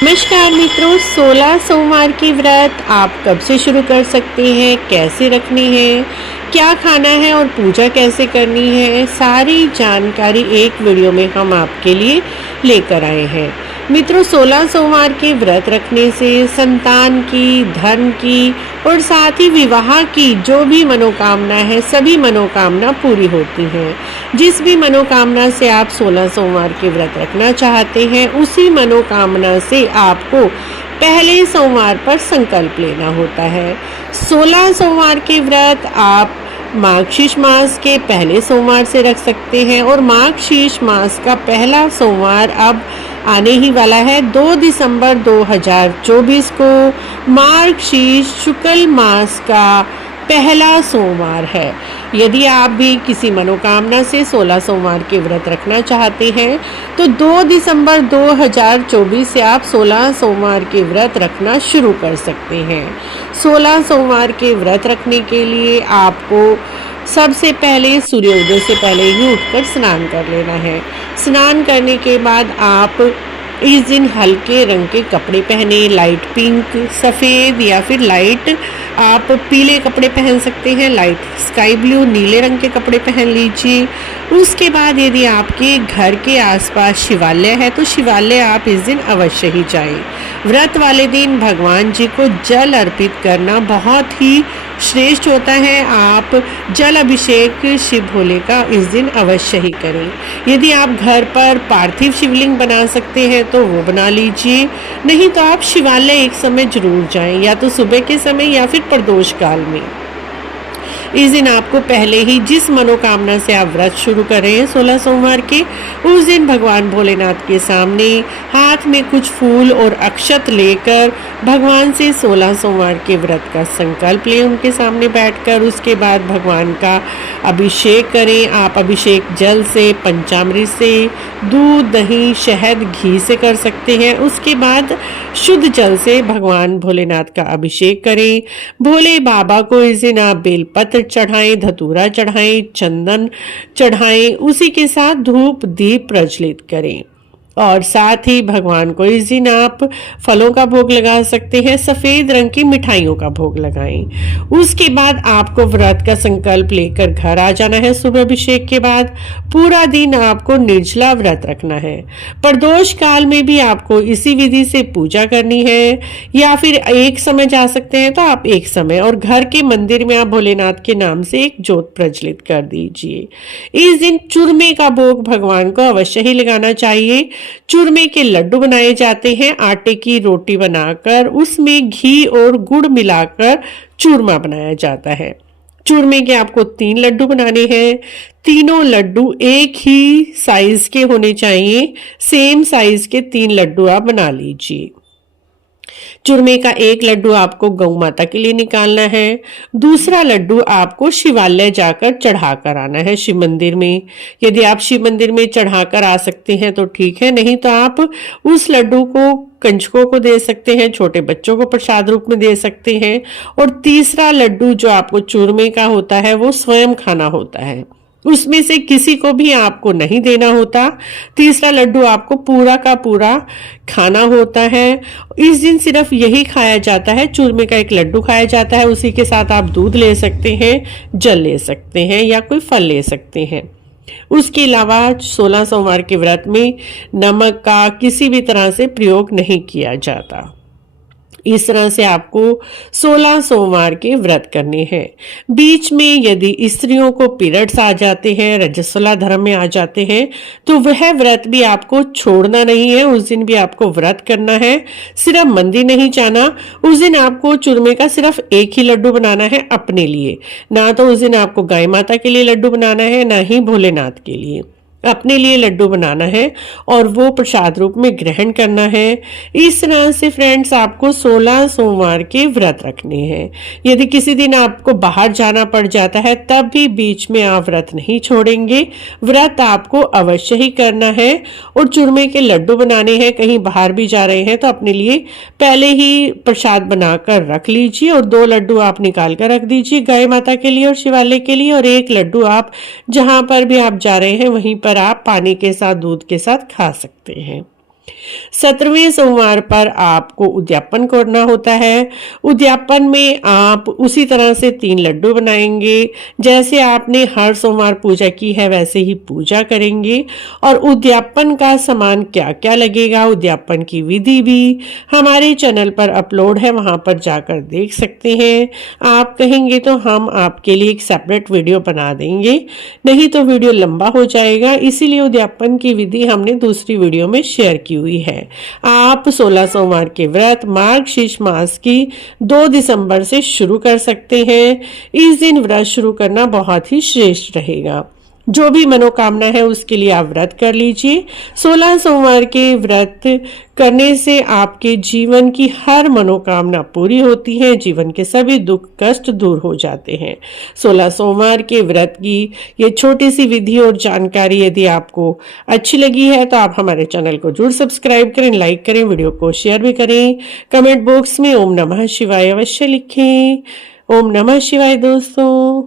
नमस्कार मित्रों, 16 सोमवार की व्रत आप कब से शुरू कर सकते हैं, कैसे रखनी है, क्या खाना है और पूजा कैसे करनी है, सारी जानकारी एक वीडियो में हम आपके लिए लेकर आए हैं। मित्रों, 16 सोमवार के व्रत रखने से संतान की, धन की और साथ ही विवाह की जो भी मनोकामना है, सभी मनोकामना पूरी होती हैं। जिस भी मनोकामना से आप 16 सोमवार के व्रत रखना चाहते हैं, उसी मनोकामना से आपको पहले सोमवार पर संकल्प लेना होता है। 16 सोमवार के व्रत आप मार्गशीर्ष मास के पहले सोमवार से रख सकते हैं और मार्गशीर्ष मास का पहला सोमवार अब आने ही वाला है। 2 दिसंबर 2024 को मार्गशीर्ष शुक्ल मास का पहला सोमवार है। यदि आप भी किसी मनोकामना से 16 सोमवार के व्रत रखना चाहते हैं तो 2 दिसंबर 2024 से आप 16 सोमवार के व्रत रखना शुरू कर सकते हैं। 16 सोमवार के व्रत रखने के लिए आपको सबसे पहले सूर्योदय से पहले ही उठकर स्नान कर लेना है। स्नान करने के बाद आप इस दिन हल्के रंग के कपड़े पहने, लाइट पिंक, सफ़ेद या फिर लाइट आप पीले कपड़े पहन सकते हैं, लाइट स्काई ब्लू, नीले रंग के कपड़े पहन लीजिए। उसके बाद यदि आपके घर के आसपास शिवालय है तो शिवालय आप इस दिन अवश्य ही जाएं। व्रत वाले दिन भगवान जी को जल अर्पित करना बहुत ही श्रेष्ठ होता है। आप जल अभिषेक शिव भोले का इस दिन अवश्य ही करें। यदि आप घर पर पार्थिव शिवलिंग बना सकते हैं तो वो बना लीजिए, नहीं तो आप शिवालय एक समय जरूर जाएं, या तो सुबह के समय या फिर प्रदोष काल में। इस दिन आपको पहले ही जिस मनोकामना से आप व्रत शुरू कर रहे हैं 16 सोमवार के, उस दिन भगवान भोलेनाथ के सामने हाथ में कुछ फूल और अक्षत लेकर भगवान से 16 सोमवार के व्रत का संकल्प लें उनके सामने बैठकर। उसके बाद भगवान का अभिषेक करें। आप अभिषेक जल से, पंचामृत से, दूध, दही, शहद, घी से कर सकते हैं। उसके बाद शुद्ध जल से भगवान भोलेनाथ का अभिषेक करें। भोले बाबा को इस दिन आप बेलपत्र चढ़ाएं, धतूरा चढ़ाएं, चंदन चढ़ाएं, उसी के साथ धूप दीप प्रज्वलित करें। और साथ ही भगवान को इस दिन आप फलों का भोग लगा सकते हैं, सफेद रंग की मिठाइयों का भोग लगाएं। उसके बाद आपको व्रत का संकल्प लेकर घर आ जाना है। सुबह अभिषेक के बाद पूरा दिन आपको निर्जला व्रत रखना है। प्रदोष काल में भी आपको इसी विधि से पूजा करनी है, या फिर एक समय जा सकते हैं तो आप एक समय, और घर के मंदिर में आप भोलेनाथ के नाम से एक ज्योत प्रज्वलित कर दीजिए। इस दिन चूरमे का भोग भगवान को अवश्य ही लगाना चाहिए। चूरमे के लड्डू बनाए जाते हैं। आटे की रोटी बनाकर उसमें घी और गुड़ मिलाकर चूरमा बनाया जाता है। चूरमे के आपको 3 लड्डू बनाने हैं। तीनों लड्डू एक ही साइज के होने चाहिए। सेम साइज के 3 लड्डू आप बना लीजिए। चूरमे का एक लड्डू आपको गौ माता के लिए निकालना है। दूसरा लड्डू आपको शिवालय जाकर चढ़ा कर आना है, शिव मंदिर में। यदि आप शिव मंदिर में चढ़ा कर आ सकते हैं तो ठीक है, नहीं तो आप उस लड्डू को कंजकों को दे सकते हैं, छोटे बच्चों को प्रसाद रूप में दे सकते हैं। और तीसरा लड्डू जो आपको चूरमे का होता है वो स्वयं खाना होता है, उसमें से किसी को भी आपको नहीं देना होता। तीसरा लड्डू आपको पूरा का पूरा खाना होता है। इस दिन सिर्फ यही खाया जाता है, चूरमे का एक लड्डू खाया जाता है। उसी के साथ आप दूध ले सकते हैं, जल ले सकते हैं या कोई फल ले सकते हैं। उसके अलावा 16 सोमवार के व्रत में नमक का किसी भी तरह से प्रयोग नहीं किया जाता। इस तरह से आपको 16 सोमवार के व्रत करने हैं। बीच में यदि स्त्रियों को पीरियड्स आ जाते हैं, रजस्वला धर्म में आ जाते हैं, तो वह व्रत भी आपको छोड़ना नहीं है। उस दिन भी आपको व्रत करना है, सिर्फ मंदिर नहीं जाना। उस दिन आपको चूरमे का सिर्फ एक ही लड्डू बनाना है अपने लिए, ना तो उस दिन आपको गाय माता के लिए लड्डू बनाना है, ना ही भोलेनाथ के लिए। अपने लिए लड्डू बनाना है और वो प्रसाद रूप में ग्रहण करना है। इस तरह से फ्रेंड्स आपको 16 सोमवार के व्रत रखने हैं। यदि किसी दिन आपको बाहर जाना पड़ जाता है तब भी बीच में आप व्रत नहीं छोड़ेंगे, व्रत आपको अवश्य ही करना है। और चूरमे के लड्डू बनाने हैं, कहीं बाहर भी जा रहे हैं तो अपने लिए पहले ही प्रसाद बनाकर रख लीजिए और 2 लड्डू आप निकाल कर रख दीजिए गाय माता के लिए और शिवालय के लिए, और 1 लड्डू आप जहां पर भी आप जा रहे हैं वहीं पर आप पानी के साथ, दूध के साथ खा सकते हैं। 17वें सोमवार पर आपको उद्यापन करना होता है। उद्यापन में आप उसी तरह से 3 लड्डू बनाएंगे, जैसे आपने हर सोमवार पूजा की है वैसे ही पूजा करेंगे। और उद्यापन का सामान क्या क्या लगेगा, उद्यापन की विधि भी हमारे चैनल पर अपलोड है, वहां पर जाकर देख सकते हैं। आप कहेंगे तो हम आपके लिए एक सेपरेट वीडियो बना देंगे, नहीं तो वीडियो लंबा हो जाएगा, इसीलिए उद्यापन की विधि हमने दूसरी वीडियो में शेयर की हुई है। आप 16 सोमवार के व्रत मार्गशीर्ष मास की 2 दिसंबर से शुरू कर सकते हैं। इस दिन व्रत शुरू करना बहुत ही श्रेष्ठ रहेगा। जो भी मनोकामना है उसके लिए आप व्रत कर लीजिए। 16 सोमवार के व्रत करने से आपके जीवन की हर मनोकामना पूरी होती है, जीवन के सभी दुख कष्ट दूर हो जाते हैं। 16 सोमवार के व्रत की ये छोटी सी विधि और जानकारी यदि आपको अच्छी लगी है तो आप हमारे चैनल को जरूर सब्सक्राइब करें, लाइक करें, वीडियो को शेयर भी करें। कमेंट बॉक्स में ओम नमः शिवाय अवश्य लिखें। ओम नमः शिवाय दोस्तों।